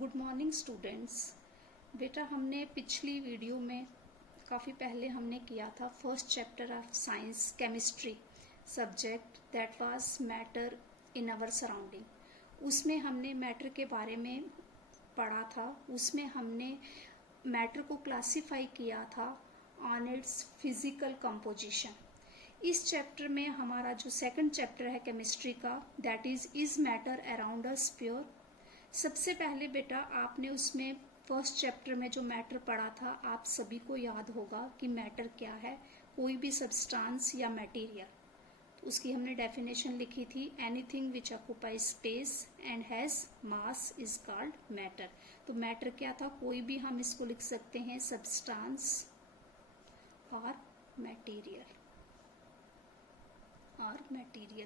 Good morning students. बेटा हमने पिछली वीडियो में काफ़ी पहले हमने किया था first chapter of science chemistry subject that was matter in our surrounding. उसमें हमने मैटर के बारे में पढ़ा था। उसमें हमने मैटर को क्लासिफाई किया था ऑन इट्स फिजिकल कंपोजिशन। इस चैप्टर में हमारा जो सेकंड चैप्टर है केमिस्ट्री का that is matter around us pure. सबसे पहले बेटा आपने उसमें फर्स्ट चैप्टर में जो मैटर पढ़ा था आप सभी को याद होगा कि मैटर क्या है, कोई भी सब्सटेंस या मटेरियल। तो उसकी हमने डेफिनेशन लिखी थी, anything which occupies space and has mass is called matter. तो मैटर क्या था, कोई भी हम इसको लिख सकते हैं सब्सटेंस और मटेरियल,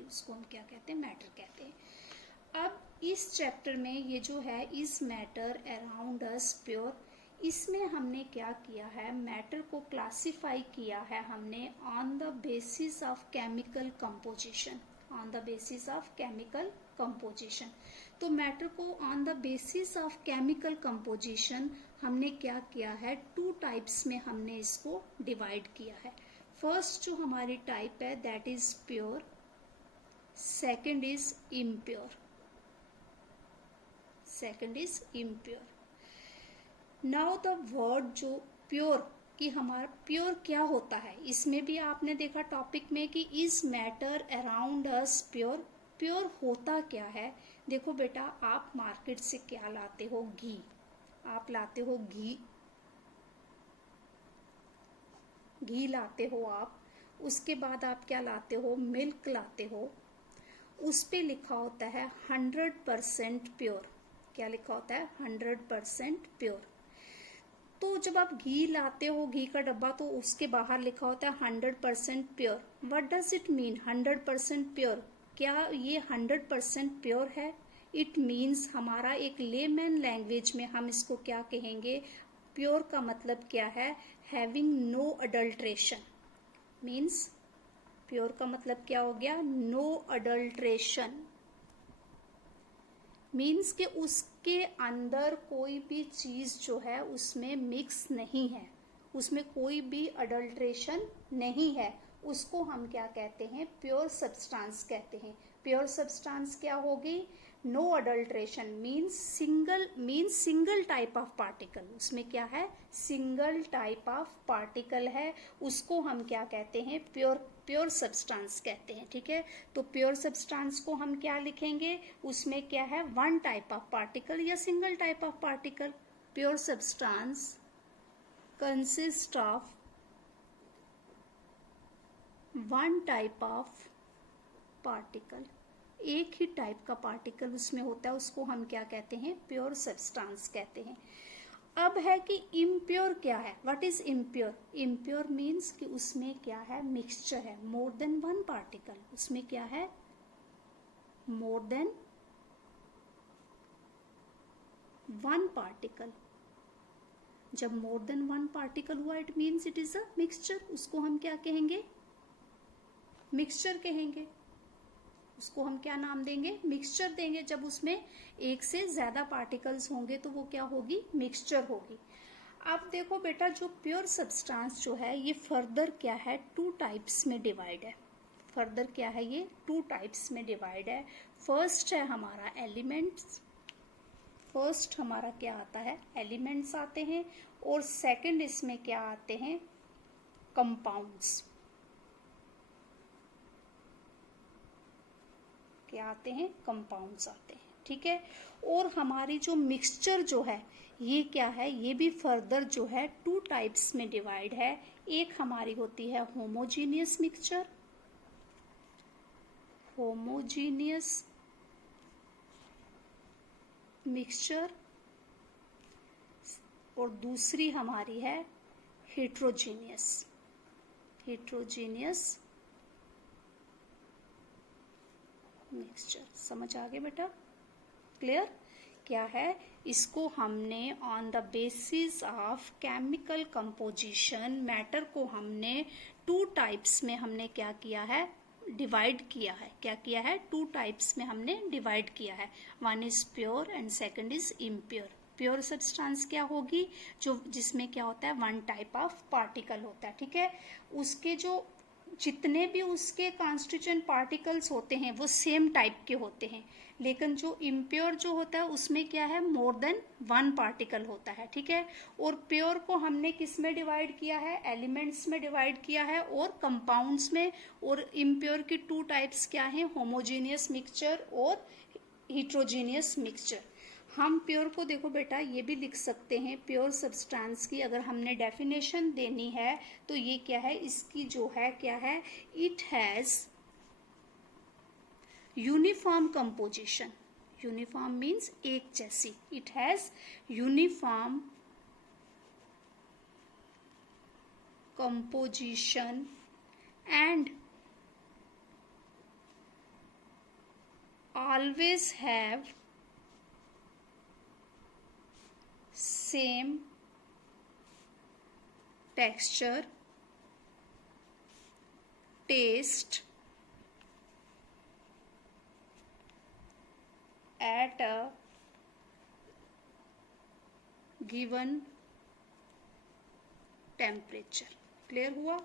उसको हम क्या कहते हैं, मैटर कहते हैं। अब इस चैप्टर में ये जो है is matter around us pure, इसमें हमने क्या किया है, मैटर को क्लासिफाई किया है हमने on the basis of chemical composition. तो मैटर को on the basis of chemical composition हमने क्या किया है, टू टाइप्स में हमने इसको डिवाइड किया है। फर्स्ट जो हमारी टाइप है that is pure, second is impure. Now the word जो प्योर कि हमारा प्योर क्या होता है, इसमें भी आपने देखा टॉपिक में कि is matter around us pure. Pure होता क्या है, देखो बेटा आप मार्केट से क्या लाते हो, घी। आप लाते हो घी लाते हो आप, उसके बाद आप क्या लाते हो, मिल्क लाते हो। उस पे लिखा होता है 100% प्योर। क्या लिखा होता है, 100% प्योर। तो जब आप घी लाते हो, घी का डब्बा, तो उसके बाहर लिखा होता है 100% pure. What does it mean 100% pure? क्या ये 100% प्योर है? इट मीन्स हमारा एक लेमैन लैंग्वेज में हम इसको क्या कहेंगे, प्योर का मतलब क्या है, having no adulteration. Means pure का मतलब क्या हो गया, नो अडल्ट्रेशन। मीन्स कि उसके अंदर कोई भी चीज जो है उसमें मिक्स नहीं है, उसमें कोई भी अडल्ट्रेशन नहीं है। उसको हम क्या कहते हैं, प्योर सब्सटेंस कहते हैं। प्योर सब्सटेंस क्या होगी, no adulteration means single type of particle. उसमें क्या है, सिंगल टाइप ऑफ पार्टिकल है, उसको हम क्या कहते हैं, प्योर सब्सटेंस कहते हैं। ठीक है, तो प्योर सब्सटेंस को हम क्या लिखेंगे, उसमें क्या है, वन टाइप ऑफ पार्टिकल या single type of particle. Pure substance consist of one type of particle, एक ही टाइप का पार्टिकल उसमें होता है, उसको हम क्या कहते हैं, प्योर सब्सटेंस कहते हैं। अब है कि इम्प्योर क्या है, what is impure? Impure means कि उसमें क्या है, मिक्सचर है, मोर देन वन पार्टिकल। उसमें क्या है, मोर देन वन पार्टिकल। जब मोर देन वन पार्टिकल हुआ it means it is a mixture. उसको हम क्या कहेंगे, मिक्सचर कहेंगे। उसको हम क्या नाम देंगे, मिक्सचर देंगे। जब उसमें एक से ज्यादा पार्टिकल्स होंगे तो वो क्या होगी, मिक्सचर होगी। अब देखो बेटा जो प्योर सब्सटेंस जो है ये फर्दर क्या है, टू टाइप्स में डिवाइड है। फर्दर क्या है, ये टू टाइप्स में डिवाइड है। फर्स्ट है हमारा एलिमेंट्स, फर्स्ट हमारा क्या आता है, एलिमेंट्स आते हैं। और सेकंड इसमें क्या आते हैं, कंपाउंड्स। क्या आते हैं, कंपाउंड्स आते हैं। ठीक है, और हमारी जो मिक्सचर जो है ये क्या है, ये भी फर्दर जो है टू टाइप्स में डिवाइड है। एक हमारी होती है होमोजीनियस मिक्सचर, और दूसरी हमारी है हेट्रोजीनियस मिक्सचर। समझ आ गए बेटा, क्लियर? क्या है, इसको हमने on the basis of chemical composition, matter को हमने टू टाइप्स में हमने क्या किया है, डिवाइड किया है। क्या किया है, टू टाइप्स में हमने डिवाइड किया है। One is pure and second is impure. Pure substance क्या होगी, जो जिसमें क्या होता है, वन टाइप ऑफ पार्टिकल होता है, ठीक है। उसके जो जितने भी उसके कॉन्स्टिट्यूएंट पार्टिकल्स होते हैं वो सेम टाइप के होते हैं, लेकिन जो इम्प्योर जो होता है उसमें क्या है, मोर देन वन पार्टिकल होता है, ठीक है। और प्योर को हमने किस में डिवाइड किया है, एलिमेंट्स में डिवाइड किया है और कंपाउंड्स में। और इम्प्योर की टू टाइप्स क्या है, होमोजीनियस मिक्सचर और हिट्रोजीनियस मिक्सचर। हम प्योर को देखो बेटा ये भी लिख सकते हैं, प्योर सब्सटेंस की अगर हमने डेफिनेशन देनी है तो ये क्या है, इसकी जो है क्या है, it has uniform composition. Uniform means एक जैसी, it has uniform composition and always have same texture, taste at a given temperature। Clear हुआ।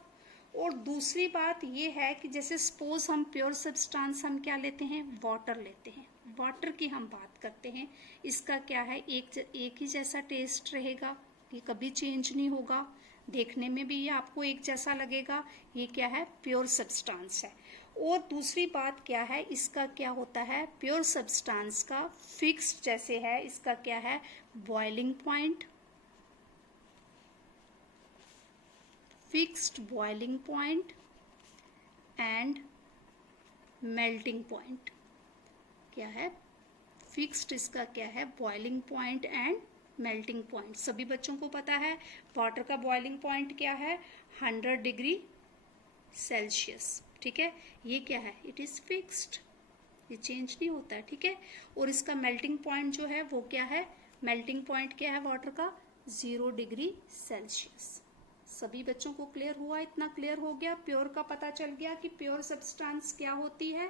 और दूसरी बात ये है कि जैसे सपोज हम प्योर सब्सटेंस हम क्या लेते हैं, वाटर लेते हैं, वाटर की हम बात करते हैं, इसका क्या है, एक ही जैसा टेस्ट रहेगा, ये कभी चेंज नहीं होगा, देखने में भी ये आपको एक जैसा लगेगा, ये क्या है, प्योर सब्सटेंस है। और दूसरी बात क्या है, इसका क्या होता है, प्योर सब्सटेंस का फिक्स्ड जैसे है, इसका क्या है, boiling point, fixed boiling point and melting point. क्या है, फिक्स्ड इसका क्या है, boiling point and melting point. सभी बच्चों को पता है वाटर का बॉइलिंग पॉइंट क्या है, 100 डिग्री सेल्सियस, ठीक है। ये क्या है, इट इज फिक्स्ड, ये चेंज नहीं होता है, ठीक है। और इसका मेल्टिंग पॉइंट जो है वो क्या है, मेल्टिंग पॉइंट क्या है वाटर का, 0 डिग्री सेल्सियस। सभी बच्चों को क्लियर हुआ, इतना क्लियर हो गया, प्योर का पता चल गया कि प्योर सब्सटेंस क्या होती है,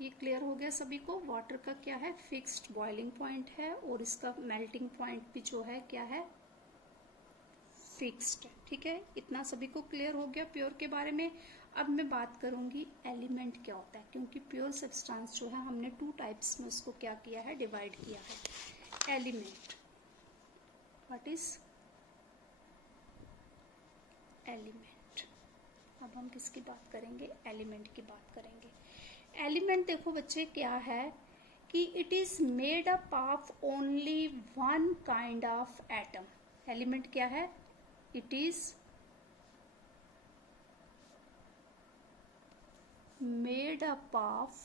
ये क्लियर हो गया सभी को। वाटर का क्या है, फिक्स्ड बॉइलिंग पॉइंट है और इसका मेल्टिंग पॉइंट भी जो है क्या है, फिक्स्ड है, ठीक है। इतना सभी को क्लियर हो गया प्योर के बारे में। अब मैं बात करूंगी एलिमेंट क्या होता है, क्योंकि प्योर सब्सटेंस जो है हमने टू टाइप्स में उसको क्या किया है, डिवाइड किया है। Element, what is element. अब हम किसकी बात करेंगे, एलिमेंट की बात करेंगे। एलिमेंट देखो बच्चे क्या है कि it is made up of only one kind of atom. Element क्या है, it is made up of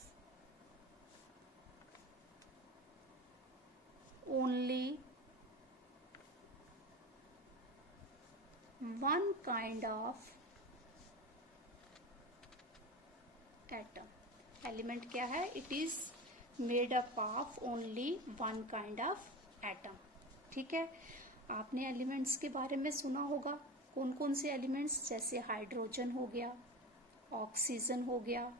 only one kind of atom. Element क्या है, it is made up of only one kind of atom, ठीक है। आपने elements के बारे में सुना होगा, कौन कौन से एलिमेंट्स, जैसे हाइड्रोजन हो गया, ऑक्सीजन हो गया,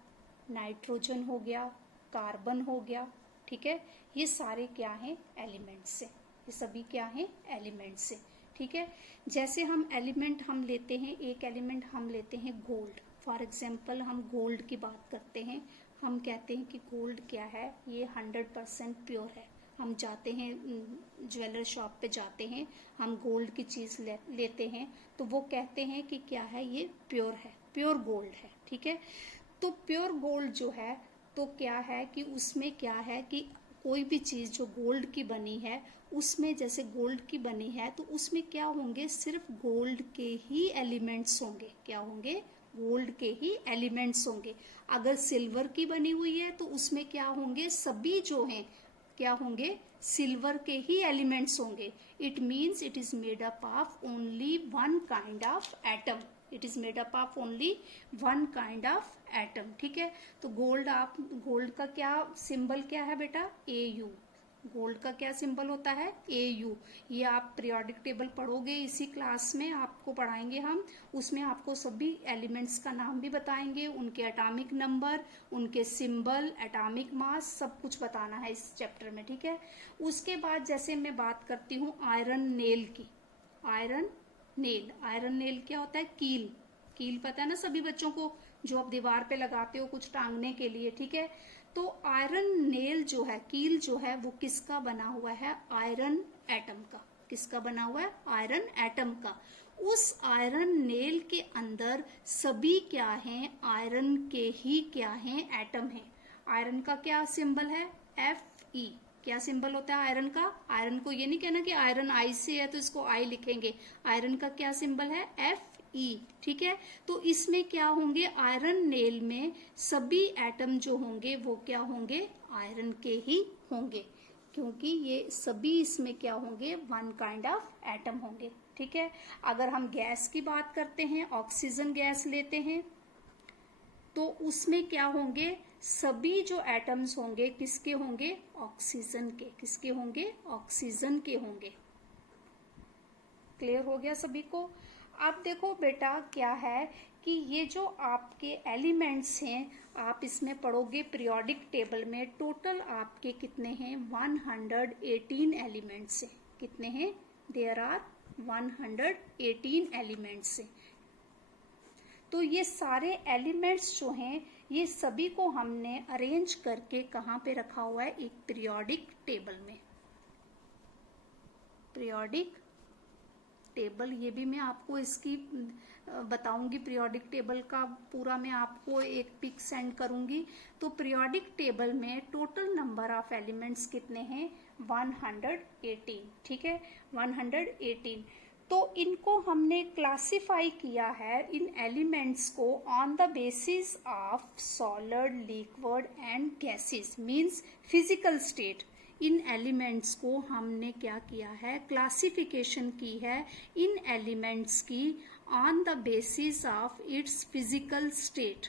नाइट्रोजन हो गया, कार्बन हो गया, ठीक है। ये सारे क्या हैं, एलिमेंट्स से, ये सभी क्या हैं, एलिमेंट्स से, ठीक है। जैसे हम एलिमेंट हम लेते हैं, एक एलिमेंट हम लेते हैं गोल्ड, फॉर एग्जाम्पल हम गोल्ड की बात करते हैं, हम कहते हैं कि गोल्ड क्या है, ये 100% प्योर है। हम जाते हैं ज्वेलर शॉप पे जाते हैं, हम गोल्ड की चीज़ लेते हैं तो वो कहते हैं कि क्या है, ये प्योर है, प्योर गोल्ड है, ठीक है। तो प्योर गोल्ड जो है तो क्या है कि उसमें क्या है कि कोई भी चीज़ जो गोल्ड की बनी है उसमें, जैसे गोल्ड की बनी है तो उसमें क्या होंगे, सिर्फ गोल्ड के ही एलिमेंट्स होंगे, क्या होंगे, गोल्ड के ही एलिमेंट्स होंगे। अगर सिल्वर की बनी हुई है तो उसमें क्या होंगे, सभी जो हैं क्या होंगे, सिल्वर के ही एलिमेंट्स होंगे। It means it is made up of only one kind of atom, it is made up of only one kind of atom, ठीक है। तो गोल्ड, आप गोल्ड का क्या सिंबल क्या है बेटा, AU, गोल्ड का क्या सिंबल होता है? AU। ये आप पीरियोडिक टेबल पढ़ोगे इसी क्लास में, आपको पढ़ाएंगे हम। उसमें आपको सभी एलिमेंट्स का नाम भी बताएंगे, उनके एटॉमिक नंबर, उनके सिंबल, एटॉमिक मास, सब कुछ बताना है इस चैप्टर में, ठीक है। उसके बाद जैसे मैं बात करती हूँ आयरन नेल की। आयरन नेल, आयरन नेल क्या होता है? कील। कील पता है ना सभी बच्चों को, जो आप दीवार पे लगाते हो कुछ टांगने के लिए, ठीक है। तो आयरन नेल जो है, कील जो है, वो किसका बना हुआ है? आयरन एटम का। किसका बना हुआ है? आयरन एटम का। उस आयरन नेल के अंदर सभी क्या हैं? आयरन के ही क्या हैं? एटम हैं। आयरन का क्या सिंबल है? Fe। क्या सिंबल होता है आयरन का? आयरन को ये नहीं कहना कि आयरन आई से है तो इसको आई लिखेंगे। आयरन का क्या सिंबल है? Fe, ठीक है। तो इसमें क्या होंगे? आयरन नेल में सभी एटम जो होंगे वो क्या होंगे? आयरन के ही होंगे, क्योंकि ये सभी इसमें क्या होंगे? वन काइंड ऑफ एटम होंगे, ठीक है। अगर हम गैस की बात करते हैं, ऑक्सीजन गैस लेते हैं, तो उसमें क्या होंगे? सभी जो एटम्स होंगे किसके होंगे? ऑक्सीजन के। किसके होंगे? ऑक्सीजन के होंगे। क्लियर हो गया सभी को? अब देखो बेटा क्या है कि ये जो आपके एलिमेंट्स हैं, आप इसमें पढ़ोगे पीरियोडिक टेबल में, टोटल आपके कितने हैं? 118 एलिमेंट्स हैं। कितने हैं? देयर आर 118 एलिमेंट्स हैं। तो ये सारे एलिमेंट्स जो हैं, ये सभी को हमने अरेंज करके कहाँ पे रखा हुआ है? एक पीरियोडिक टेबल में। पीरियोडिक टेबल, ये भी मैं आपको इसकी बताऊंगी, पीरियोडिक टेबल का पूरा मैं आपको एक पिक सेंड करूंगी। तो पीरियोडिक टेबल में टोटल नंबर ऑफ एलिमेंट्स कितने हैं? 118, ठीक है, 118। तो इनको हमने क्लासिफाई किया है, इन एलिमेंट्स को, on the basis of solid, liquid and gases, means physical state. In elements को हमने क्या किया है? क्लासिफिकेशन की है इन एलिमेंट्स की on the basis of its physical state.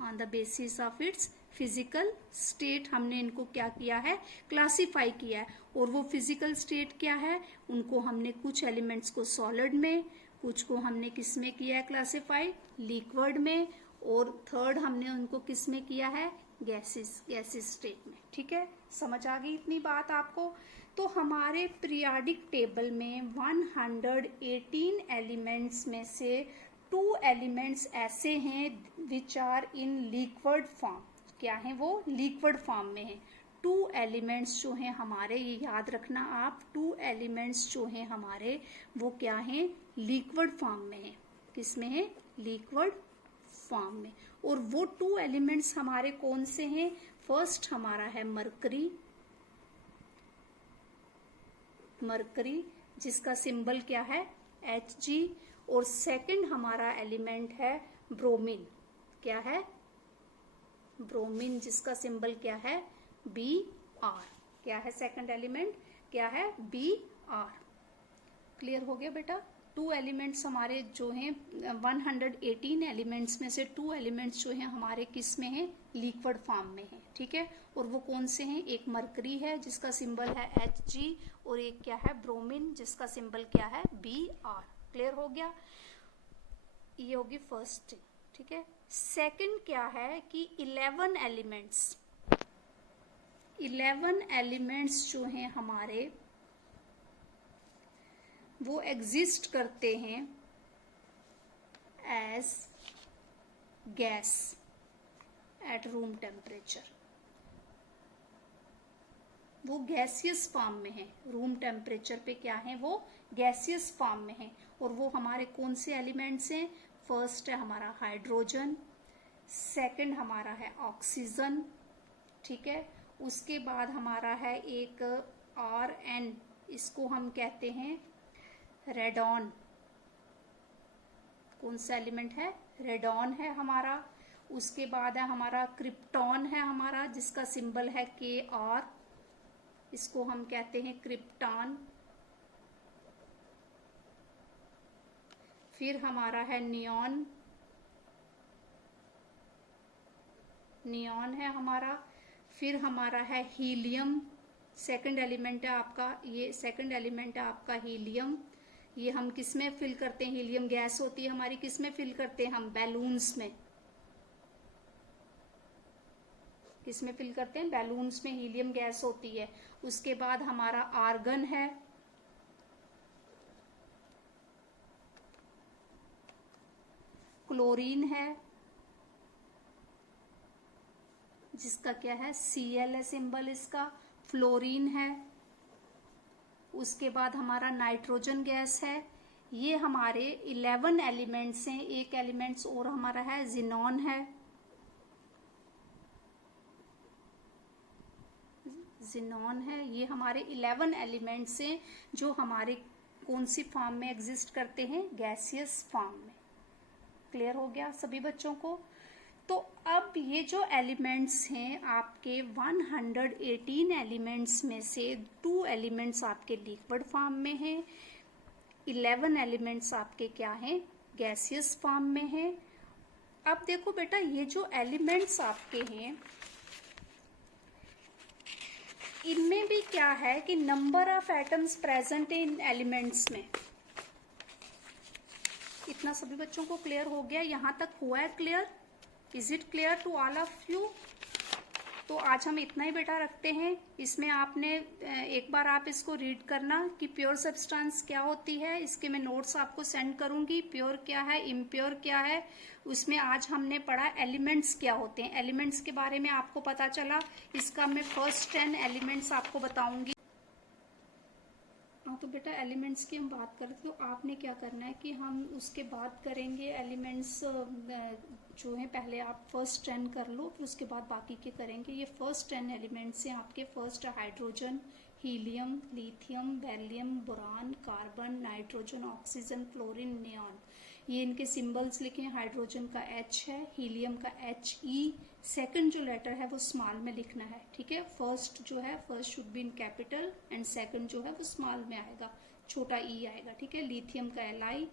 On the basis of its physical state हमने इनको क्या किया है? क्लासिफाई किया है। और वो फिजिकल स्टेट क्या है? उनको हमने कुछ एलिमेंट्स को सॉलिड में, कुछ को हमने किस में किया है क्लासिफाई? लिक्विड में, और थर्ड हमने उनको किस में किया है? गैसेस स्टेट में, ठीक है। समझ आ गई इतनी बात आपको? तो हमारे पीरियोडिक टेबल में 118 एलिमेंट्स में से 2 एलिमेंट्स ऐसे हैं which are in liquid form. क्या है वो? लिक्विड फॉर्म में है। 2 एलिमेंट्स जो हैं हमारे, ये याद रखना आप, 2 एलिमेंट्स जो हैं हमारे वो क्या हैं? लिक्विड फॉर्म में है। किस में है? लिक्विड फॉर्म में। और वो 2 एलिमेंट्स हमारे कौन से हैं? फर्स्ट हमारा है मरकरी, मरकरी जिसका सिंबल क्या है? Hg। और सेकंड हमारा एलिमेंट है ब्रोमीन। क्या है? ब्रोमीन जिसका सिंबल क्या है? Br। क्या है सेकंड एलिमेंट? क्या है? Br। क्लियर हो गया बेटा? 2 एलिमेंट्स हमारे जो हैं 118 एलिमेंट्स में से 2 एलिमेंट्स जो हैं हमारे किस में हैं? लिक्विड फॉर्म में हैं, ठीक है। और वो कौन से हैं? एक मरकरी है जिसका सिंबल है Hg, और एक क्या है? ब्रोमीन जिसका सिंबल क्या है? Br। क्लियर हो गया? ये होगी फर्स्ट थिंग, ठीक है। सेकंड क्या है कि 11 एलिमेंट्स जो हैं हमारे वो एग्जिस्ट करते हैं as gas at room temperature. वो गैसियस फॉर्म में है, रूम टेम्परेचर पे क्या है? वो गैसियस फॉर्म में है। और वो हमारे कौन से एलिमेंट्स हैं? फर्स्ट है हमारा हाइड्रोजन, सेकंड हमारा है ऑक्सीजन, ठीक है। उसके बाद हमारा है एक Rn, इसको हम कहते हैं रेडॉन। कौन सा एलिमेंट है? रेडॉन है हमारा। उसके बाद है हमारा क्रिप्टॉन है हमारा, जिसका सिंबल है Kr, इसको हम कहते हैं क्रिप्टॉन। फिर हमारा है नियॉन, नियॉन है हमारा। फिर हमारा है हीलियम, सेकंड एलिमेंट है आपका, ये सेकंड एलिमेंट है आपका हीलियम। ये हम किस में फिल करते हैं? हीलियम गैस होती है हमारी, किस में फिल करते हैं हम? बैलून्स में। किस में फिल करते हैं? बैलून्स में हीलियम गैस होती है। उसके बाद हमारा आर्गन है, क्लोरीन है, जिसका क्या है? Cl है सिंबल इसका। फ्लोरीन है। उसके बाद हमारा नाइट्रोजन गैस है। ये हमारे 11 एलिमेंट्स हैं। एक एलिमेंट्स और हमारा है, जिनॉन है। जिनॉन है। ये हमारे 11 एलिमेंट्स हैं जो हमारे कौन सी फॉर्म में एग्जिस्ट करते हैं? गैसियस फॉर्म में। क्लियर हो गया सभी बच्चों को? तो अब ये जो एलिमेंट्स हैं आपके 118 एलिमेंट्स में से 2 एलिमेंट्स आपके लिक्विड फॉर्म में हैं, 11 एलिमेंट्स आपके क्या हैं? गैसियस फॉर्म में हैं। अब देखो बेटा, ये जो एलिमेंट्स आपके हैं इनमें भी क्या है कि number of atoms present in elements में। इतना सभी बच्चों को क्लियर हो गया? यहां तक हुआ है clear? Is it clear to all of you? तो आज हम इतना ही बेटा रखते हैं। इसमें आपने एक बार आप इसको रीड करना कि प्योर सब्सटेंस क्या होती है। इसके मैं नोट्स आपको सेंड करूंगी। प्योर क्या है, इम्प्योर क्या है। उसमें आज हमने पढ़ा एलिमेंट्स क्या होते हैं। एलिमेंट्स के बारे में आपको पता चला। इसका मैं फर्स्ट 10 एलिमेंट्स आपको बताऊंगी। हाँ, तो बेटा एलिमेंट्स की हम बात करें तो आपने क्या करना है कि हम उसके बाद करेंगे एलिमेंट्स जो है। पहले आप फर्स्ट 10 कर लो, फिर उसके बाद बाकी के करेंगे। ये फर्स्ट 10 एलिमेंट्स हैं आपके। First hydrogen, helium, lithium, beryllium, boron, carbon, nitrogen, oxygen, fluorine, neon. ये इनके सिंबल्स लिखे हैं। हाइड्रोजन का H है, हीलियम का HE। सेकंड जो लेटर है वो स्मॉल में लिखना है, ठीक है। फर्स्ट जो है, first should be in capital and second जो है वो स्मॉल में आएगा, छोटा E आएगा, ठीक है। लिथियम का Li,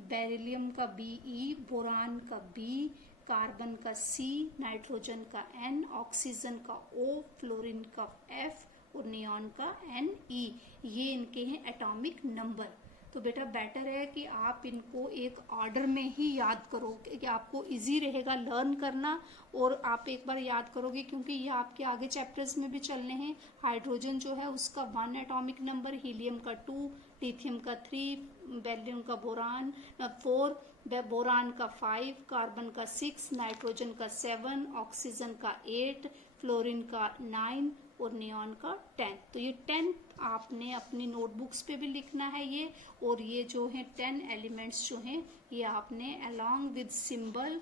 बेरिलियम का Be, बोरान का B, कार्बन का C, नाइट्रोजन का N, ऑक्सीजन का O, फ्लोरीन का F और नियॉन का Ne। ये इनके हैं एटॉमिक नंबर। तो बेटा बेटर है कि आप इनको एक ऑर्डर में ही याद करो कि आपको इजी रहेगा लर्न करना। और आप एक बार याद करोगे क्योंकि ये आपके आगे चैप्टर्स में भी चलने हैं। हाइड्रोजन जो है उसका 1 एटॉमिक नंबर, हीलियम का 2, लिथियम का 3, बेरिलियम का बोरान 4, बोरान का 5, कार्बन का 6, नाइट्रोजन का 7, ऑक्सीजन का 8, फ्लोरीन का 9 और नियॉन का 10। तो ये 10 आपने अपनी नोटबुक्स पे भी लिखना है ये। और ये जो है 10 एलिमेंट्स जो हैं ये आपने along with symbol,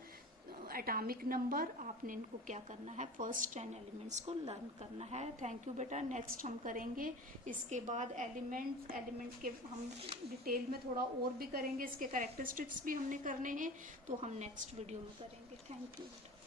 atomic number, आपने इनको क्या करना है? फर्स्ट 10 एलिमेंट्स को लर्न करना है। थैंक यू बेटा। नेक्स्ट हम करेंगे इसके बाद एलिमेंट के हम डिटेल में थोड़ा और भी करेंगे। इसके कैरेक्टरिस्टिक्स भी हमने करने हैं, तो हम नेक्स्ट वीडियो में करेंगे। थैंक यू बेटा।